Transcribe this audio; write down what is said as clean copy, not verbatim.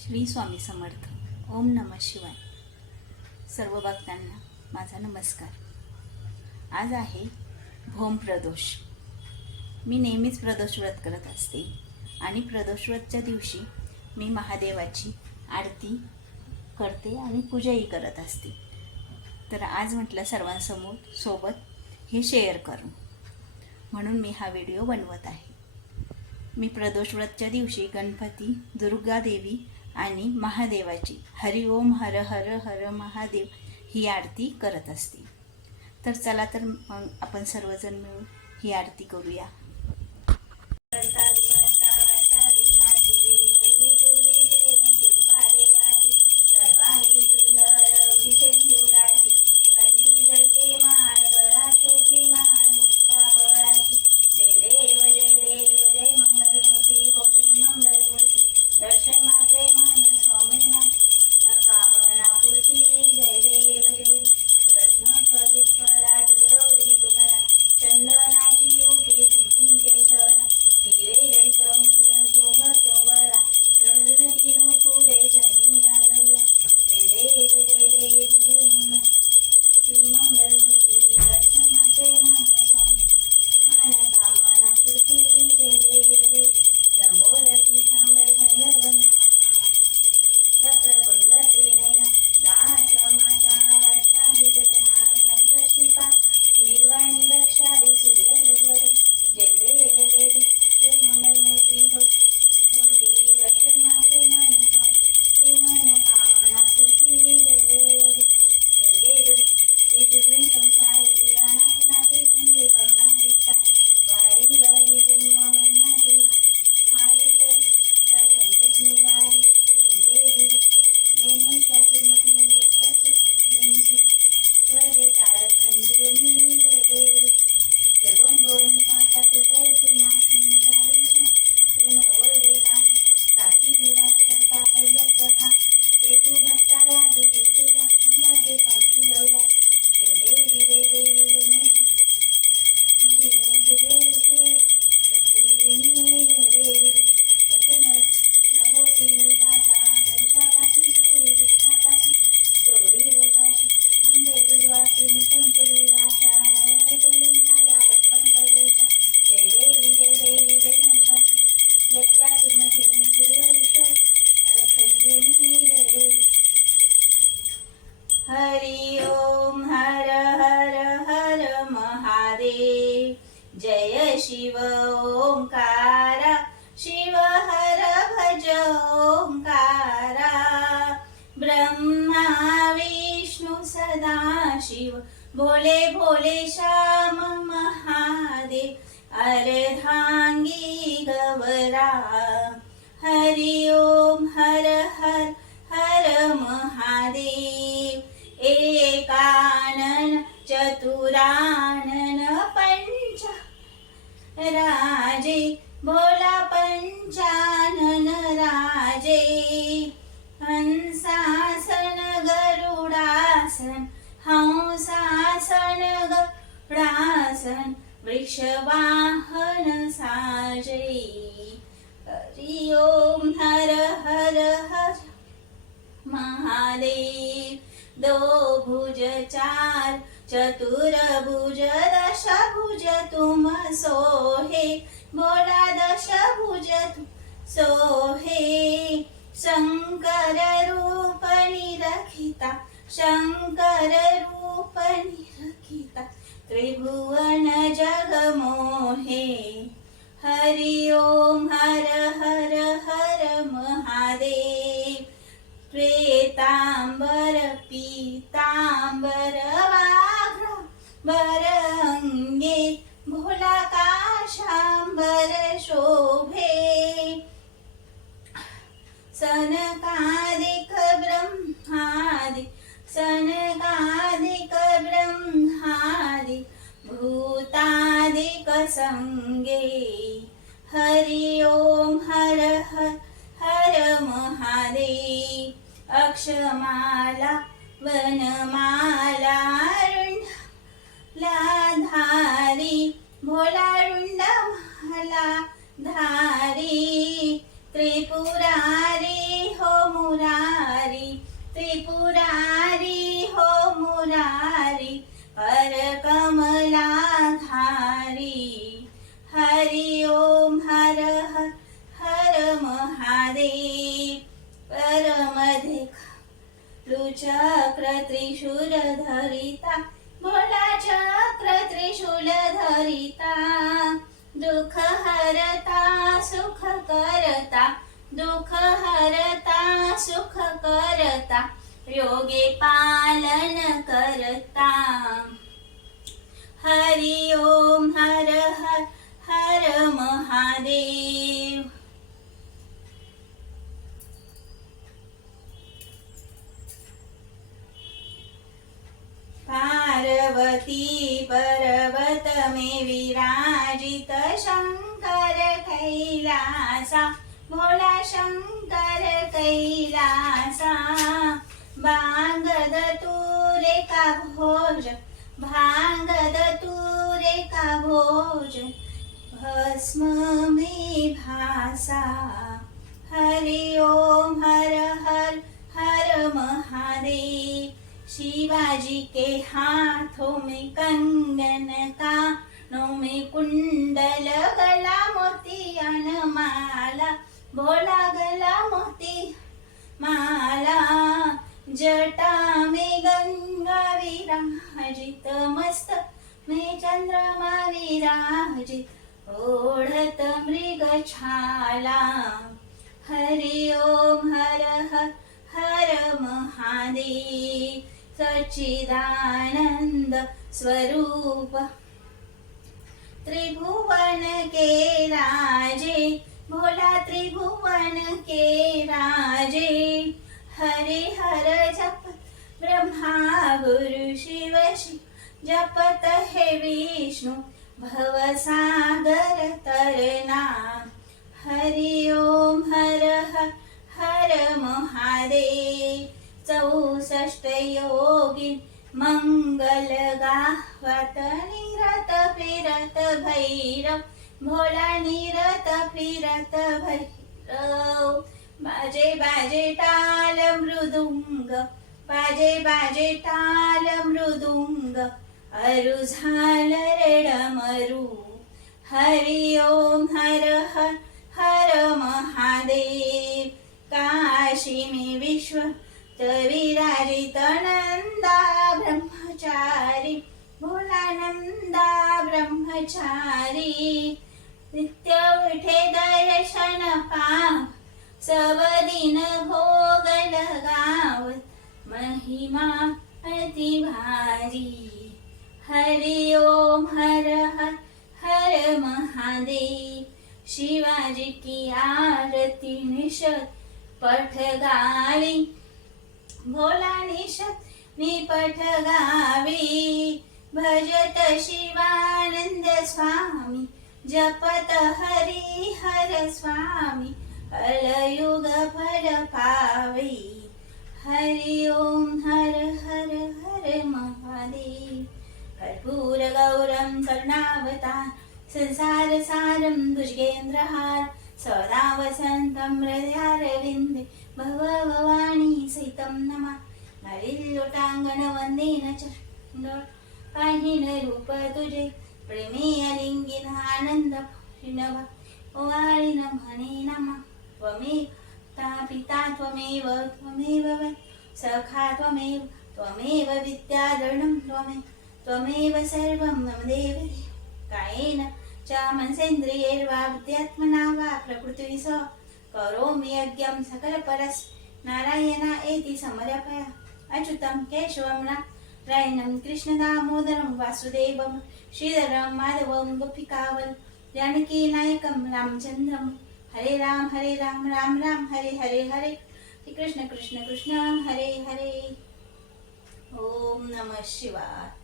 श्री स्वामी समर्थ. ओम नमः शिवाय. सर्व भक्तांना माझा नमस्कार. आज आहे भोम प्रदोष. मी नेहमीच प्रदोष व्रत करत असते आणि प्रदोष व्रतच्या दिवशी मी महादेवाची आरती करते आणि पूजाही करत असते. तर आज म्हटलं सर्वांसमोर सोबत हे शेअर करू म्हणून मी हा व्हिडिओ बनवत आहे. मी प्रदोष व्रतच्या दिवशी गणपती, दुर्गा देवी आणि महादेवाची हरि ओम हर हर हर महादेव ही आरती करत असते. तर चला तर मग आपण सर्वजण मिळून ही आरती करूया. दर्शन मात्रे मन स्वामीनाथ कामना पूर्ती जय देव देव रत्न खजित पराज गौरी तुम्हाला चंदनाची उठी कुंकुम केशरा हिरे जडित मुकुट शोभत बरा रणधुरती पुढे चरणी नागरिया जय देव जय मंगल श्री मंगल मूर्ती दर्शन मात्रे मन स्वामी मन कामना पूर्ती जय देव देव लंबोदरी सांबर खंडवन वक्रकुंड त्रिनयना नाश्रमाचा वर्षाही जगन्नाथं प्रशिपा निर्वाणी रक्षारी सुजलवत जय देव देव जय मंगल मूर्ती हो मूर्ती दर्शन मात्रे मन स्वामी मन कामना पूर्ती जय देव जय देव संसारी अनाथनाथे वंदे करुणाहरिता वारी वारी जन्म मरणारी हारी करी संकट निवारी देवी नेमून शास्त्रमत मुक्ताची नेमसी स्वरे तारक संजीवनी देवी जगोन गोन पाचा पितरची नाशिनी काळीशा तुन ओरडे काही साखी विवाद करता पहिलं प्रखा पेटू भक्ताला दे पेटूला लागे पावती लवला देवी देवी नेमशा मुझे देवी संजीवनी देवी नहोती निदाता दर्शापाशी चोरी दुःखापाशी चोरी रोकाशा अंबे दुर्वासी संपुरी राशा हरितलिंग झाला पटपण परदेशा जय देवी जय संशासी जगता सुमती सुरवरिषद संजीवनी देवी हरि ओम हर हर हर महादेव जय शिव ओंकारा शिव हर भज ओंकारा ब्रह्मा विष्णु सदा शिव भोले भोले श्याम महादेव अर्धांगी गवरा हरि ओम हर हर हर महादेव एकानन चतुरानन पंच राजे भोला पंचानन राजे हंसासन गरुडासन हंसासन गरुडासन वृषवाहन साजे हरि ओम हर हर हर महादेव दो भुज चार चतुर्भुज दशभुज तुम सोहे भोला दशभुज तुम सोहे शंकर रूप निरखिता शंकर रूप निरखिता त्रिभुवन जग मोहे हरि ओम हर हर हर महादेव श्वेतांबर पीतांबर व्याघ्र वरंगे भोला काशांबर शोभे सनकादिक ब्रह्मादि सनकादिक ब्रह्मादि भूतादिक संगे हरि ओम हर हर हर महादेव अक्षमाला वनमाला रुंडला धारी भोला रुंडमाला धारी त्रिपुरारी हो त्रिपुरारी हो मुरारी पर कमलाधारी हरि ओम हर हर हर महादेव परमधे चक्र त्रिशूल धरिता भोला चक्र त्रिशूल धरिता दुख हरता सुख करता दुख हरता सुख करता योगे पालन करता हरि ओम हर हर हर महादेव पार्वती पर्वत में विराजित शंकर कैलासा भोला शंकर कैलासा भांगद तूरे का भोज भांगद तूरे का भोज भस्म में भासा हरि ओम हर हर हर महादेव शिवाजी के हाथों में कंगन कानों में कुंडल गला मोतियान माला भोला गला मोती माला जटा में गंगा विराजित मस्त में चंद्रमा विराजित ओढ़त मृग छाला हरि ओम हर हर हर महादेव सच्चिदानंद स्वरूप त्रिभुवन के राजे भोला त्रिभुवन के राजे हरे हर जप ब्रह्मा गुरु शिव जपत है विष्णु भव सागर तरना हरि ओम हर हर हर महादेव 64 योगी मंगल गावत निरत फिरत भैरव भोला निरत फिरत भैरव बाजे बाजे टाल मृदुंग बाजे बाजे टाल मृदुंग अरु झालर डमरू हरि ओम हर हर हर महादेव काशी में विश्व विराजित नंदा ब्रह्मचारी भोलानंदा ब्रह्मचारी नित्य उठे दर्शन पाव सब दिन भोग लगावत महिमा अति भारी हरि ओम हर हर हर महादेव शिवाजी की आरती निशत पठ गावी भोला निशत निपठ गावी भजत शिवानंद स्वामी जपत हरि हर स्वामी अलयुग फल पावे हरि ओम हर हर हर महादेव कर्पूर गौरम करुणावतार संसार सारं भुजगेन्द्रहार सदा वसन्तं हृदयारविन्दे भवानी सहितं नमः नलिलोटांगण वंदेन चरणोर पाहिन रूप तुझे प्रेमे अलिंगिन आनंद नभा ओवाळीन म्हणे नमः त्वमेव पिता त्वमेव त्वमेव वै सखा त्वमेव त्वमेव विद्याधरणं त्वमेव सर्वं मम देवदेव कायेन च मनसेन्द्रियैर्वा बुद्ध्यात्मना वा प्रकृतिः स करोमि यज्ञं सकलपरस् नारायण एति समर्पया अच्युतं केशवं नारायणं कृष्णदामोदरं वासुदेवं श्रीधरं माधवं गोपिकावल्लभं जानकीनायकं रामचन्द्रं हरे राम राम राम हरे हरे हरे कृष्ण कृष्ण कृष्ण हरे हरे ओम नमः शिवाय।